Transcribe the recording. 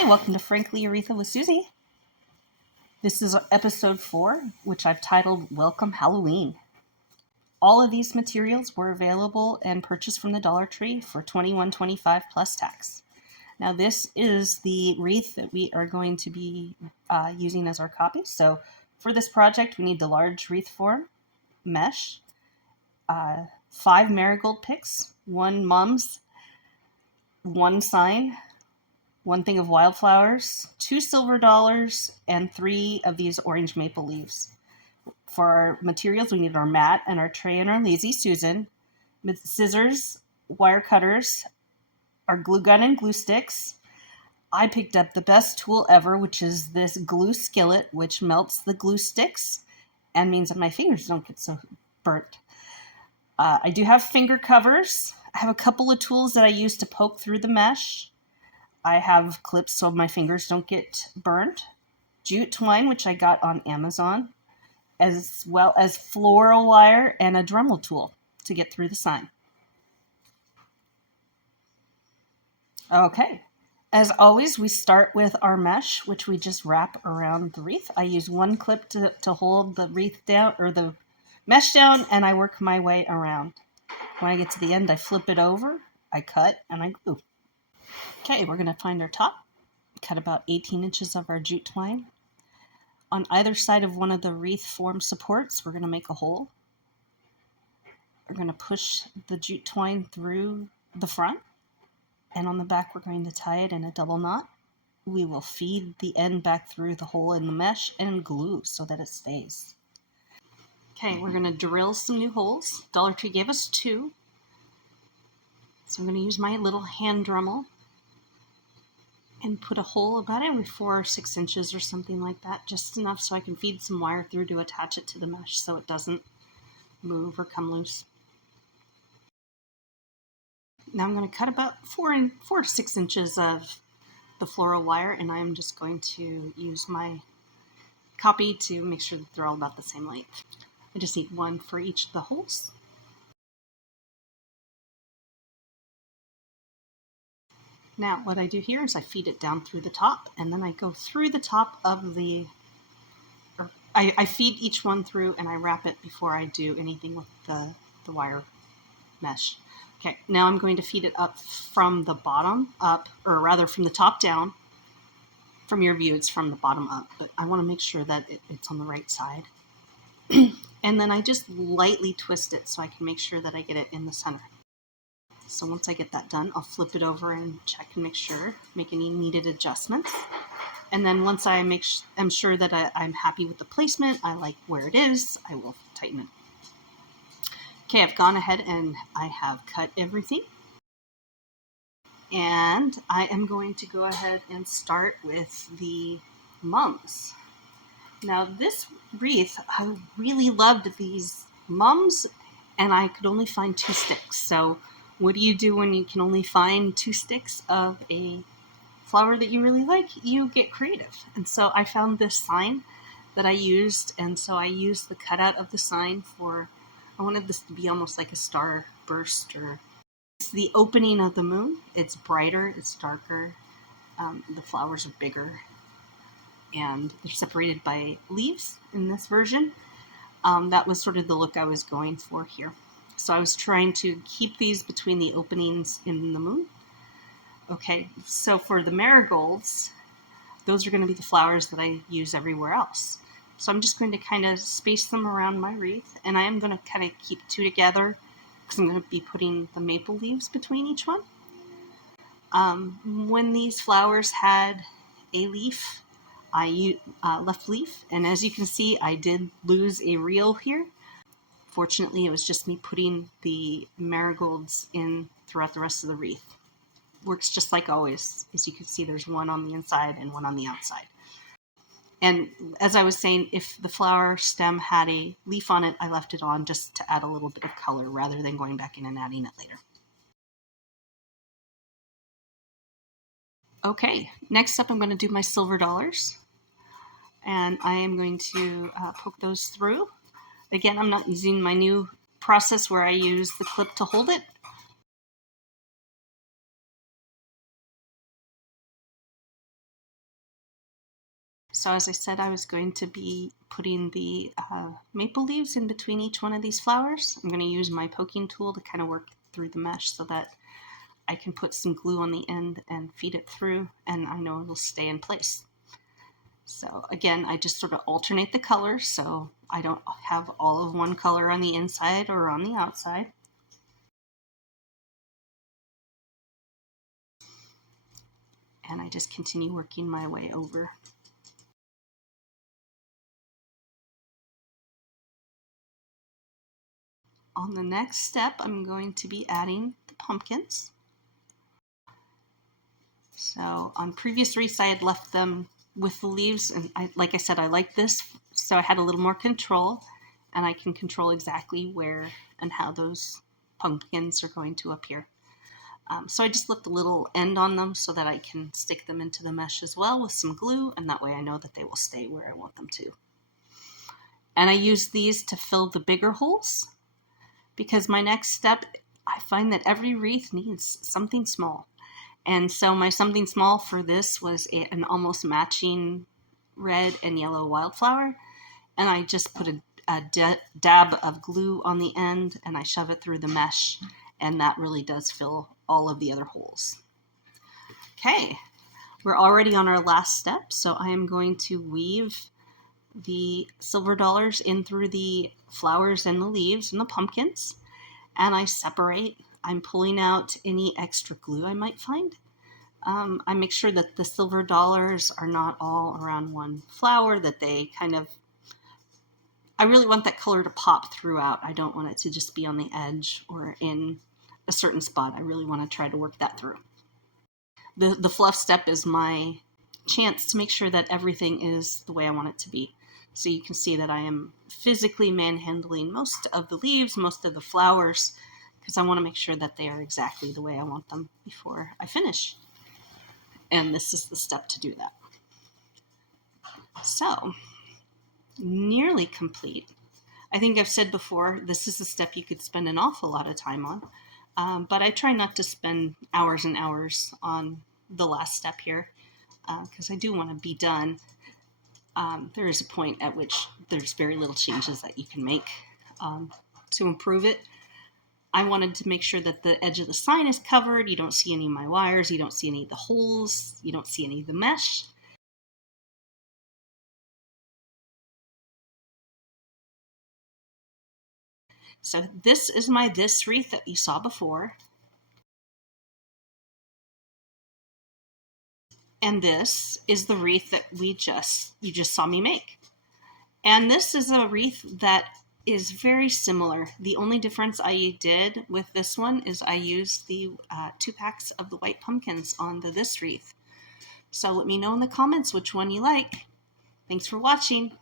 Hi, welcome to Frankly Aretha with Susie. This is episode 4, which I've titled Welcome Halloween. All of these materials were available and purchased from the Dollar Tree for $21.25 plus tax. Now this is the wreath that we are going to be using as our copy. So for this project, we need the large wreath form, mesh, 5 marigold picks, 1 mums, 1 sign, 1 thing of wildflowers, 2 silver dollars, and 3 of these orange maple leaves. For our materials, we need our mat and our tray and our Lazy Susan, with scissors, wire cutters, our glue gun and glue sticks. I picked up the best tool ever, which is this glue skillet, which melts the glue sticks and means that my fingers don't get so burnt. I do have finger covers. I have a couple of tools that I use to poke through the mesh. I have clips so my fingers don't get burned. Jute twine, which I got on Amazon, as well as floral wire and a Dremel tool to get through the sign. Okay, as always, we start with our mesh, which we just wrap around the wreath. I use 1 clip to hold the wreath down, or the mesh down, and I work my way around. When I get to the end, I flip it over, I cut, and I glue. Okay, we're going to find our top, cut about 18 inches of our jute twine. On either side of one of the wreath form supports, we're going to make a hole. We're going to push the jute twine through the front, and on the back we're going to tie it in a double knot. We will feed the end back through the hole in the mesh and glue so that it stays. Okay, we're going to drill some new holes. Dollar Tree gave us 2. So I'm going to use my little hand Dremel and put a hole about every 4 or 6 inches or something like that, just enough so I can feed some wire through to attach it to the mesh so it doesn't move or come loose. Now I'm going to cut about 4 to 6 inches of the floral wire, and I'm just going to use my copy to make sure that they're all about the same length. I just need 1 for each of the holes. Now what I do here is I feed it down through the top, and then I go through the top of the, I feed each one through and I wrap it before I do anything with the wire mesh. Okay, now I'm going to feed it up from the bottom up, or rather from the top down. From your view, it's from the bottom up, but I want to make sure that it's on the right side. And then I just lightly twist it so I can make sure that I get it in the center. So once I get that done, I'll flip it over and check and make sure, make any needed adjustments. And then once I am sure that I'm happy with the placement, I like where it is, I will tighten it. Okay, I've gone ahead and I have cut everything. And I am going to go ahead and start with the mums. Now this wreath, I really loved these mums, and I could only find 2 sticks. So what do you do when you can only find 2 sticks of a flower that you really like? You get creative. And so I found this sign that I used, and so I used the cutout of the sign for, I wanted this to be almost like a star burst, or it's the opening of the moon. It's brighter, it's darker, the flowers are bigger, and they're separated by leaves in this version. That was sort of the look I was going for here. So I was trying to keep these between the openings in the moon. Okay, so for the marigolds, those are going to be the flowers that I use everywhere else. So I'm just going to kind of space them around my wreath, and I am going to kind of keep 2 together because I'm going to be putting the maple leaves between each one. When these flowers had a leaf, I left leaf, and as you can see, I did lose a reel here. Fortunately, it was just me putting the marigolds in throughout the rest of the wreath. Works just like always. As you can see, there's 1 on the inside and 1 on the outside. And as I was saying, if the flower stem had a leaf on it, I left it on just to add a little bit of color rather than going back in and adding it later. Okay, next up I'm going to do my silver dollars. And I am going to poke those through. Again, I'm not using my new process where I use the clip to hold it. So as I said, I was going to be putting the maple leaves in between each one of these flowers. I'm going to use my poking tool to kind of work through the mesh so that I can put some glue on the end and feed it through, and I know it'll stay in place. So again, I just sort of alternate the colors so I don't have all of one color on the inside or on the outside. And I just continue working my way over. On the next step, I'm going to be adding the pumpkins. So on previous wreaths, I had left them with the leaves, and like I said, I like this, so I had a little more control, and I can control exactly where and how those pumpkins are going to appear. So I just left a little end on them so that I can stick them into the mesh as well with some glue, and that way I know that they will stay where I want them to. And I use these to fill the bigger holes, because my next step, I find that every wreath needs something small. And so my something small for this was an almost matching red and yellow wildflower. And I just put a dab of glue on the end and I shove it through the mesh. And that really does fill all of the other holes. Okay, we're already on our last step. So I am going to weave the silver dollars in through the flowers and the leaves and the pumpkins. And I separate. I'm pulling out any extra glue I might find. I make sure that the silver dollars are not all around one flower, that they kind of, I really want that color to pop throughout. I don't want it to just be on the edge or in a certain spot. I really want to try to work that through. The fluff step is my chance to make sure that everything is the way I want it to be. So you can see that I am physically manhandling most of the leaves, most of the flowers, because I want to make sure that they are exactly the way I want them before I finish. And this is the step to do that. So, nearly complete. I think I've said before, this is a step you could spend an awful lot of time on, but I try not to spend hours and hours on the last step here, because I do want to be done. There is a point at which there's very little changes that you can make to improve it. I wanted to make sure that the edge of the sign is covered. You don't see any of my wires. You don't see any of the holes. You don't see any of the mesh. So this is my this wreath that you saw before. And this is the wreath that you just saw me make. And this is a wreath that is very similar. The only difference I did with this one is I used the 2 packs of the white pumpkins on this wreath. So let me know in the comments which one you like. Thanks for watching.